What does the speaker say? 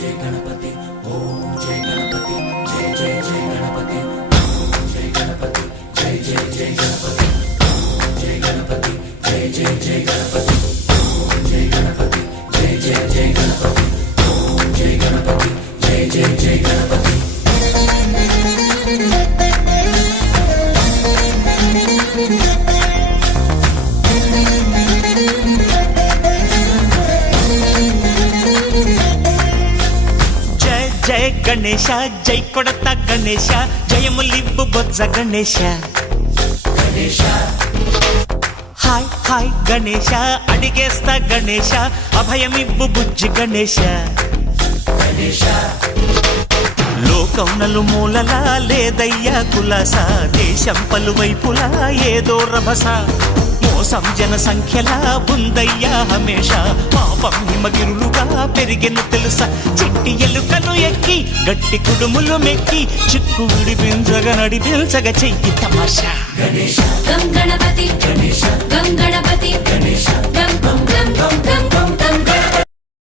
जय गणपति ओम जय गणपति जय जय जय गणपति ओम जय गणपति जय जय जय गणपति ओम जय गणपति जय जय जय गणपति ओम जय गणपति जय जय जय गणपति ओम जय गणपति जय जय जय गणपति जय गणेश जय कोडता गणेश जयमुलिब्बु बोज्ज गणेश गणेश हाय हाय गणेश अडिगेस्ता गणेश अभयमिब्बु बुज्जि गणेश गणेश లోకం నలుమూలలా లేదయ్యా కులాస దేశం పలువైపులా ఏదో రభస మోసం జన సంఖ్యలా ఉందయ్యా హమేష పాపం హిమగిరులుగా పెరిగెను తెలుసా చిట్టి ఎలుకను ఎక్కి గట్టి కుడుములు మెక్కి చిక్కు విడిపించగా నడిపించగా చెయ్యి తమాషా गणेश गणपति